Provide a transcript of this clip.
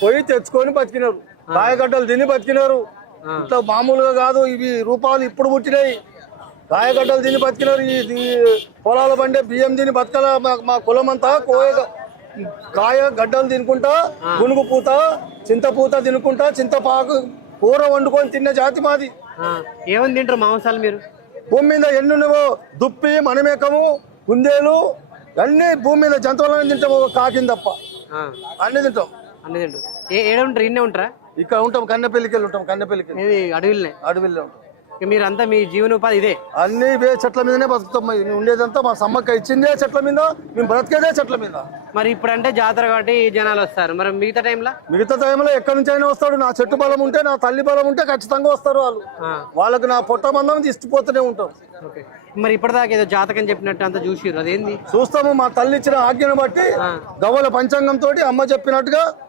పోయి తెచ్చుకొని బతికినారు, కాయగడ్డలు తిని బతికినారు. ఇట్లా మామూలుగా కాదు, ఇవి రూపాయలు ఇప్పుడు పుట్టినాయి. కాయగడ్డలు తిని బతికినారు. ఈ పొలాల బండే బియ్యం తిని బతకాల. మా కులం అంతా కాయ గడ్డలు తినుకుంటా, గునుగు పూత, చింతపూత తినుకుంటా, చింతపాకు కూర వండుకొని తిన్న జాతి మాది. ఏమని తింటారు మాంసాలు మీరు? భూమి మీద ఎన్నున్నవో దుప్పి, మనమేకము, కుందేలు అన్ని భూమి మీద జంతువులను తింటాము, కాకింది తప్ప అన్ని తింటాం. అన్ని తింటారు. ఏడ ఉంటారు? ఇన్నే ఉంటారా? ఇక్కడ ఉంటాం, కన్నెపల్లికి వెళ్ళి ఉంటాం. కన్నెపల్లికి అడవిలో ఉంటాం. మీరంతా మీ జీవనోపాధి ఇదే? అన్ని ఇవే చెట్ల మీదనే బతుకుతాం. ఉండేదంతా మా సమ్మక్క ఇచ్చిందే చెట్ల మీద, మేము బ్రతికేదే చెట్ల మీద. మరి ఇప్పుడు అంటే జాతర కాబట్టి జనాలు వస్తారు, మరి మిగతా టైంలో ఎక్కడి నుంచి అయినా వస్తాడు. నా చెట్టు బలం ఉంటే, నా తల్లి బలం ఉంటే ఖచ్చితంగా వస్తారు వాళ్ళు. వాళ్ళకి నా పొట్ట మందం ఇష్టపోతూనే ఉంటాం. మరి ఇప్పటిదాకా ఏదో జాతకం చెప్పినట్టు అంతా చూసిర్రు, అదేంది? చూస్తాము. మా తల్లి ఇచ్చిన ఆజ్ఞను బట్టి గవ్వల పంచాంగం తోటి అమ్మ చెప్పినట్టుగా